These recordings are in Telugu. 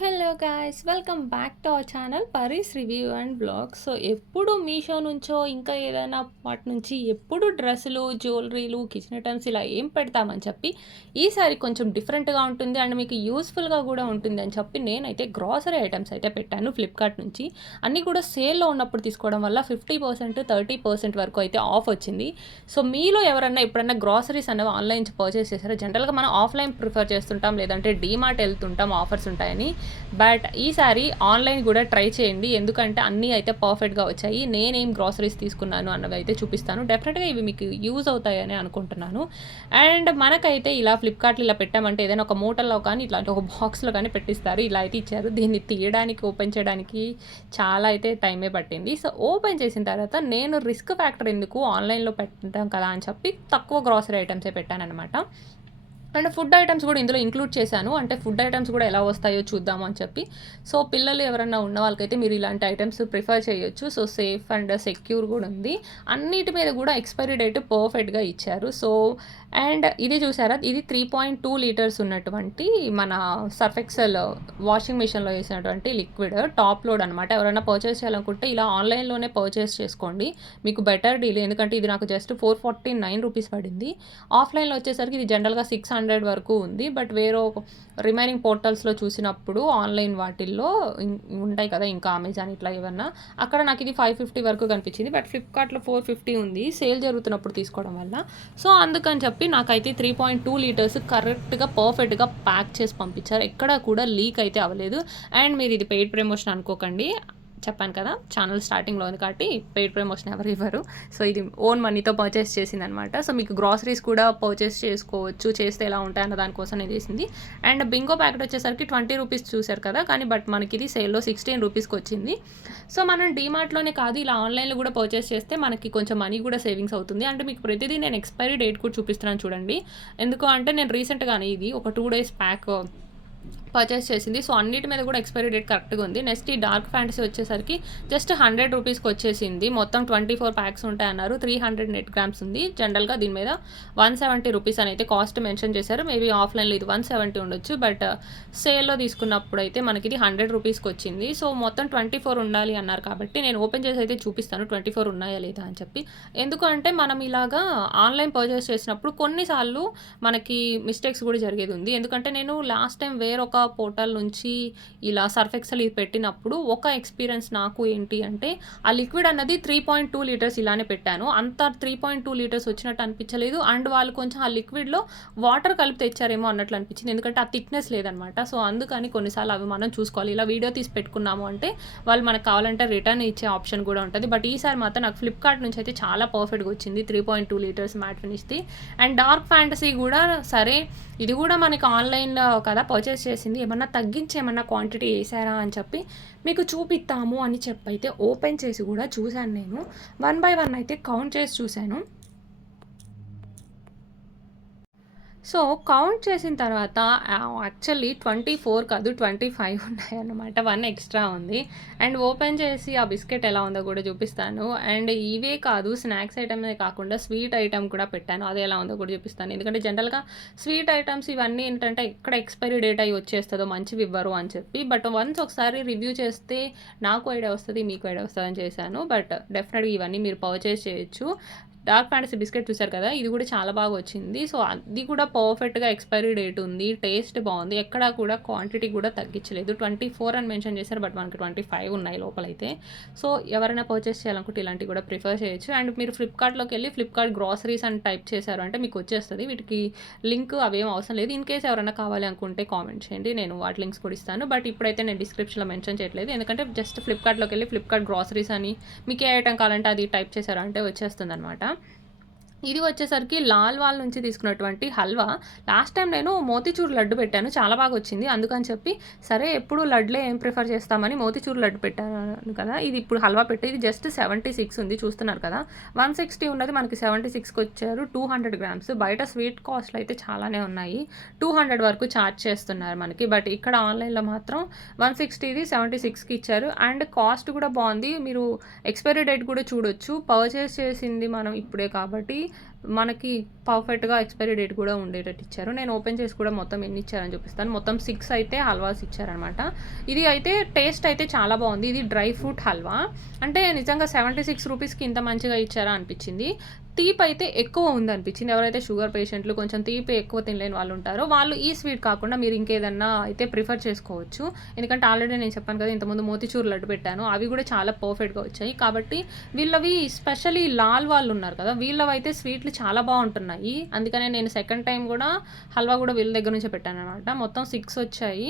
Hello guys, welcome back to our channel Pari's review and blog. So ఎప్పుడు మీషో నుంచో ఇంకా ఏదైనా వాటి నుంచి ఎప్పుడు డ్రెస్సులు, జ్యువెలరీలు, కిచెన్ ఐటమ్స్ ఇలా ఏం పెడతామని చెప్పి ఈసారి కొంచెం డిఫరెంట్గా ఉంటుంది అండ్ మీకు యూస్ఫుల్గా కూడా ఉంటుంది అని చెప్పి నేనైతే గ్రాసరీ ఐటమ్స్ అయితే పెట్టాను ఫ్లిప్కార్ట్ నుంచి. అన్నీ కూడా సేల్లో ఉన్నప్పుడు తీసుకోవడం వల్ల 50%, 30% వరకు అయితే ఆఫ్ వచ్చింది. సో మీలో ఎవరన్నా ఎప్పుడన్నా గ్రాసరీస్ అనేవి ఆన్లైన్ నుంచి పర్చేస్ చేశారో? జనరల్గా మనం ఆఫ్లైన్ ప్రిఫర్ చేస్తుంటాం, లేదంటే డీమార్ట్ వెళ్తుంటాం ఆఫర్స్ ఉంటాయని. బట్ ఈసారి ఆన్లైన్ కూడా ట్రై చేయండి, ఎందుకంటే అన్నీ అయితే పర్ఫెక్ట్గా వచ్చాయి. నేనేం గ్రాసరీస్ తీసుకున్నాను అన్నవి అయితే చూపిస్తాను. డెఫినెట్గా ఇవి మీకు యూజ్ అవుతాయని అనుకుంటున్నాను. అండ్ మనకైతే ఇలా ఫ్లిప్కార్ట్లో ఇలా పెట్టామంటే ఏదైనా ఒక మూటల్లో కానీ ఇట్లాంటి ఒక బాక్స్లో కానీ పెట్టిస్తారు. ఇలా అయితే ఇచ్చారు. దీన్ని తీయడానికి, ఓపెన్ చేయడానికి చాలా అయితే టైమే పట్టింది. సో ఓపెన్ చేసిన తర్వాత నేను రిస్క్ ఫ్యాక్టర్ ఎందుకు ఆన్లైన్లో పెట్టాం కదా అని చెప్పి తక్కువ గ్రాసరీ ఐటమ్సే పెట్టానన్నమాట. అండ్ ఫుడ్ ఐటమ్స్ కూడా ఇందులో ఇంక్లూడ్ చేశాను. అంటే ఫుడ్ ఐటమ్స్ కూడా ఎలా వస్తాయో చూద్దాము అని చెప్పి. సో పిల్లలు ఎవరన్నా ఉన్న వాళ్ళకైతే మీరు ఇలాంటి ఐటమ్స్ ప్రిఫర్ చేయొచ్చు. సో సేఫ్ అండ్ సెక్యూర్ కూడా ఉంది. అన్నిటి మీద కూడా ఎక్స్పైరీ డేట్ పర్ఫెక్ట్గా ఇచ్చారు. సో అండ్ ఇది చూసారా, ఇది 3.2 లీటర్స్ ఉన్నటువంటి మన సర్ఫ్ ఎక్సెల్ వాషింగ్ మిషన్లో వేసినటువంటి లిక్విడ్ టాప్ లోడ్ అనమాట. ఎవరైనా పర్చేస్ చేయాలనుకుంటే ఇలా ఆన్లైన్లోనే పర్చేస్ చేసుకోండి, మీకు బెటర్ డీల్. ఎందుకంటే ఇది నాకు జస్ట్ 449 రూపీస్ పడింది. ఆఫ్లైన్లో వచ్చేసరికి ఇది జనరల్గా 600 వరకు ఉంది. బట్ వేరే రిమైనింగ్ పోర్టల్స్లో చూసినప్పుడు ఆన్లైన్ వాటిల్లో ఉంటాయి కదా, ఇంకా అమెజాన్ ఇట్లా ఏమన్నా, అక్కడ నాకు ఇది 550 వరకు కనిపించింది. బట్ ఫ్లిప్కార్ట్లో 450 ఉంది, సేల్ జరుగుతున్నప్పుడు తీసుకోవడం వల్ల. సో అందుకని చెప్పి నాకైతే 3.2 లీటర్స్ కరెక్ట్గా పర్ఫెక్ట్గా ప్యాక్ చేసి పంపించారు. ఎక్కడ కూడా లీక్ అయితే అవ్వలేదు. అండ్ మీరు ఇది పెయిడ్ ప్రమోషన్ అనుకోకండి, చెప్పాను కదా ఛానల్ స్టార్టింగ్లో ఉంది కాబట్టి పెయిడ్ ప్రమోషన్ ఎవరు ఇవ్వరు. సో ఇది ఓన్ మనీతో పర్చేస్ చేసిందనమాట. సో మీకు గ్రాసరీస్ కూడా పర్చేస్ చేసుకోవచ్చు, చేస్తే ఎలా ఉంటాయన్న దానికోసం నేను చేసింది. అండ్ బింగో ప్యాకెట్ వచ్చేసరికి 20 రూపీస్ చూశారు కదా, కానీ బట్ మనకి ఇది సేల్లో 16 రూపీస్కి వచ్చింది. సో మనం డీమార్ట్లోనే కాదు, ఇలా ఆన్లైన్లో కూడా పర్చేస్ చేస్తే మనకి కొంచెం మనీ కూడా సేవింగ్స్ అవుతుంది. అంటే మీకు ప్రతిదీ నేను ఎక్స్పైరీ డేట్ కూడా చూపిస్తున్నాను చూడండి. ఎందుకు అంటే నేను రీసెంట్గానే ఇది ఒక 2 days ప్యాక్ పర్చేస్ చేసింది. సో అన్నిటి మీద కూడా ఎక్స్పైరీ డేట్ కరెక్ట్గా ఉంది. నెక్స్ట్ ఈ డార్క్ ఫ్యాంటసీ వచ్చేసరికి జస్ట్ 100 రూపీస్కి వచ్చేసింది. మొత్తం 24 ప్యాక్స్ ఉంటాయన్నారు. 300 నెట్ గ్రామ్స్ ఉంది. జనరల్గా దీని మీద 170 రూపీస్ అని అయితే కాస్ట్ మెన్షన్ చేశారు. మేబీ ఆఫ్లైన్లో ఇది 170 ఉండొచ్చు, బట్ సేల్లో తీసుకున్నప్పుడు అయితే మనకి ఇది 100 రూపీస్కి వచ్చింది. సో మొత్తం 24 ఉండాలి అన్నారు కాబట్టి నేను ఓపెన్ చేసి అయితే చూపిస్తాను 24 ఉన్నాయా లేదా అని చెప్పి. ఎందుకంటే మనం ఇలాగా ఆన్లైన్ పర్చేస్ చేసినప్పుడు కొన్నిసార్లు మనకి మిస్టేక్స్ కూడా జరిగేది ఉంది. ఎందుకంటే నేను లాస్ట్ టైం వేరొక పోర్టల్ నుంచి ఇలా సర్ఫ్ ఎక్సెల్ ఇది పెట్టినప్పుడు ఒక ఎక్స్పీరియన్స్ నాకు ఏంటి అంటే, ఆ లిక్విడ్ అన్నది 3.2 లీటర్స్ ఇలానే పెట్టాను. అంత 3.2 లీటర్స్ వచ్చినట్టు అనిపించలేదు. అండ్ వాళ్ళు కొంచెం ఆ లిక్విడ్లో వాటర్ కలిపి తెచ్చారేమో అన్నట్లు అనిపించింది, ఎందుకంటే ఆ థిక్నెస్ లేదనమాట. సో అందుకని కొన్నిసార్లు అవి మనం చూసుకోవాలి. ఇలా వీడియో తీసి పెట్టుకున్నాము అంటే వాళ్ళు మనకు కావాలంటే రిటర్న్ ఇచ్చే ఆప్షన్ కూడా ఉంటుంది. బట్ ఈసారి మాత్రం నాకు ఫ్లిప్కార్ట్ నుంచి అయితే చాలా పర్ఫెక్ట్గా వచ్చింది. 3.2 లీటర్స్ మ్యాట్ ఫినిష్ది. అండ్ డార్క్ ఫ్యాంటసీ కూడా సరే, ఇది కూడా మనకి ఆన్లైన్లో కదా పర్చేస్ చేసింది, ఏమన్నా తగ్గించి ఏమన్నా క్వాంటిటీ వేసారా అని చెప్పి మీకు చూపిస్తాము అని చెప్పి అయితే ఓపెన్ చేసి కూడా చూశాను. నేను 1 by 1 అయితే కౌంట్ చేసి చూశాను. సో కౌంట్ చేసిన తర్వాత యాక్చువల్లీ 24 కాదు 25 ఉన్నాయన్నమాట. 1 ఎక్స్ట్రా ఉంది. అండ్ ఓపెన్ చేసి ఆ బిస్కెట్ ఎలా ఉందో కూడా చూపిస్తాను. అండ్ ఇవే కాదు, స్నాక్స్ ఐటమే కాకుండా స్వీట్ ఐటమ్ కూడా పెట్టాను, అది ఎలా ఉందో కూడా చూపిస్తాను. ఎందుకంటే జనరల్గా స్వీట్ ఐటమ్స్ ఇవన్నీ ఏంటంటే ఎక్కడ ఎక్స్పైరీ డేట్ అయ్యి వచ్చేస్తుందో, మంచివి ఇవ్వరు అని చెప్పి. బట్ వన్స్ ఒకసారి రివ్యూ చేస్తే నాకు ఐడియా వస్తుంది, మీకు ఐడియా వస్తుంది అని చేశాను. బట్ డెఫినెట్గా ఇవన్నీ మీరు పర్చేస్ చేయొచ్చు. డార్క్ ఫ్యాంటసీ బిస్కెట్ చూసారు కదా, ఇది కూడా చాలా బాగా వచ్చింది. సో అది కూడా పర్ఫెక్ట్గా ఎక్స్పైరీ డేట్ ఉంది, టేస్ట్ బాగుంది, ఎక్కడా కూడా క్వాంటిటీ కూడా తగ్గించలేదు. 24 అని మెన్షన్ చేశారు, బట్ మనకి 25 ఉన్నాయి లోపలైతే. సో ఎవరైనా పర్చేస్ చేయాలనుకుంటే ఇలాంటివి కూడా ప్రిఫర్ చేయొచ్చు. అండ్ మీరు ఫ్లిప్కార్ట్లోకి వెళ్ళి ఫ్లిప్కార్ట్ గ్రాసరీస్ అని టైప్ చేశారు అంటే మీకు వచ్చేస్తుంది. వీటికి లింక్ అవేం అవసరం లేదు. ఇన్ కేస్ ఎవరైనా కావాలి అనుకుంటే కామెంట్ చేయండి, నేను వాటి లింక్స్ కూడా ఇస్తాను. బట్ ఇప్పుడైతే నేను డిస్క్రిప్షన్లో మెన్షన్ చేయట్లేదు, ఎందుకంటే జస్ట్ ఫ్లిప్కార్ట్లోకి వెళ్ళి ఫ్లిప్కార్ట్ గ్రాసరీస్ అని మీకు ఏ ఐటమ్ కావాలంటే అది టైప్ చేశారు అంటే వచ్చేస్తుంది అనమాట. ఇది వచ్చేసరికి లాల్ వాల్ నుంచి తీసుకున్నటువంటి హల్వా. లాస్ట్ టైం నేను మోతీచూర్ లడ్డు పెట్టాను, చాలా బాగా వచ్చింది. అందుకని చెప్పి సరే ఎప్పుడు లడ్లే ఏం ప్రిఫర్ చేస్తామని మోతీచూర్ లడ్డు పెట్టాను కదా. ఇది ఇప్పుడు హల్వా పెట్టి ఇది జస్ట్ 76 ఉంది, చూస్తున్నారు కదా. 160 ఉన్నది మనకి 76కి వచ్చారు. 200 గ్రామ్స్. బయట స్వీట్ కాస్ట్లు అయితే చాలానే ఉన్నాయి, 200 వరకు ఛార్జ్ చేస్తున్నారు మనకి. బట్ ఇక్కడ ఆన్లైన్లో మాత్రం 160ది 76కి ఇచ్చారు. అండ్ కాస్ట్ కూడా బాగుంది. మీరు ఎక్స్పైరీ డేట్ కూడా చూడొచ్చు. పర్చేస్ చేసింది మనం ఇప్పుడే కాబట్టి మనకి పర్ఫెక్ట్‌గా ఎక్స్‌పైరీ డేట్ కూడా ఉండేటట్టు ఇచ్చారు. నేను ఓపెన్ చేసి కూడా మొత్తం ఎన్ని ఇచ్చారని చూపిస్తాను. మొత్తం 6 అయితే హల్వాస్ ఇచ్చారనమాట. ఇది అయితే టేస్ట్ అయితే చాలా బాగుంది. ఇది డ్రై ఫ్రూట్ హల్వా. అంటే నిజంగా 76 రూపీస్‌కి ఇంత మంచిగా ఇచ్చారా అనిపించింది. తీపి అయితే ఎక్కువ ఉందనిపించింది. ఎవరైతే షుగర్ పేషెంట్లు కొంచెం తీపి ఎక్కువ తినలేని వాళ్ళు ఉంటారో వాళ్ళు ఈ స్వీట్ కాకుండా మీరు ఇంకేదన్నా అయితే ప్రిఫర్ చేసుకోవచ్చు. ఎందుకంటే ఆల్రెడీ నేను చెప్పాను కదా, ఇంతకుముందు మోతిచూర్ లడ్డు పెట్టాను. అవి కూడా చాలా పర్ఫెక్ట్‌గా వచ్చాయి. కాబట్టి వీళ్ళవి స్పెషల్లీ లాల్ వాళ్ళు ఉన్నారు కదా, వీళ్ళవైతే స్వీట్లు చాలా బాగుంటున్నాయి. అందుకనే నేను సెకండ్ టైం కూడా హల్వా కూడా వీళ్ళ దగ్గర నుంచే పెట్టాననమాట. మొత్తం 6 వచ్చాయి.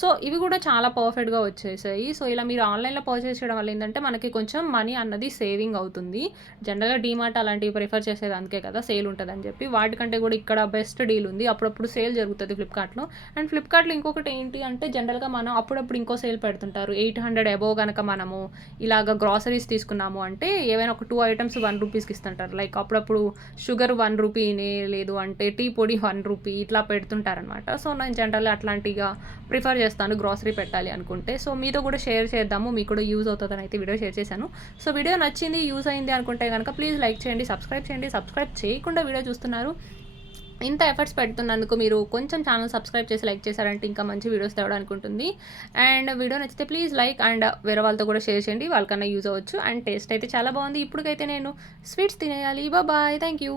సో ఇవి కూడా చాలా పర్ఫెక్ట్‌గా వచ్చేసాయి. సో ఇలా మీరు ఆన్‌లైన్‌లో పర్చేస్ చేయడం వల్ల ఏంటంటే మనకి కొంచెం మనీ అన్నది సేవింగ్ అవుతుంది. జనరల్‌గా డీమార్ట్ అలాంటివి ప్రిఫర్ చేసేది అందుకే కదా, సేల్ ఉంటుందని చెప్పి. వాటికంటే కూడా ఇక్కడ బెస్ట్ డీల్ ఉంది. అప్పుడప్పుడు సేల్ జరుగుతుంది ఫ్లిప్కార్ట్‌లో. అండ్ ఫ్లిప్కార్ట్‌లో ఇంకొకటి ఏంటి అంటే జనరల్‌గా మనం అప్పుడప్పుడు ఇంకో సేల్ పెడుతుంటారు. 800 అబోవ్ కనుక మనము ఇలాగ గ్రాసరీస్ తీసుకున్నాము అంటే ఏవైనా ఒక 2 ఐటమ్స్ 1 రూపీస్కి ఇస్తుంటారు. లైక్ అప్పుడప్పుడు షుగర్ 1 రూపీనే, లేదు అంటే టీ పొడి 1 రూపీ ఇట్లా పెడుతుంటారనమాట. సో నేను జనరల్గా అట్లాంటిగా ప్రిఫర్ చేస్తాను గ్రాసరీ పెట్టాలి అనుకుంటే. సో మీతో కూడా షేర్ చేద్దాము, మీకు కూడా యూజ్ అవుతుందని అయితే వీడియో షేర్ చేశాను. సో వీడియో నచ్చింది, యూజ్ అయింది అనుకుంటే కనుక ప్లీజ్ లైక్ చేయండి, సబ్స్క్రైబ్ చేయండి. సబ్స్క్రైబ్ చేయకుండా వీడియో చూస్తున్నారు. ఇంత ఎఫర్ట్స్ పెడుతున్నందుకు మీరు కొంచెం ఛానల్ సబ్స్క్రైబ్ చేసి లైక్ చేశారంటే ఇంకా మంచి వీడియోస్ తేవడానికి ఉంటుంది. అండ్ వీడియో నచ్చితే ప్లీజ్ లైక్ అండ్ వేరే వాళ్ళతో కూడా షేర్ చేయండి, వాళ్ళకన్నా యూజ్ అవ్వచ్చు. అండ్ టేస్ట్ అయితే చాలా బాగుంది. ఇప్పటికైతే నేను స్వీట్స్ తినేయాలి. Bye, thank you.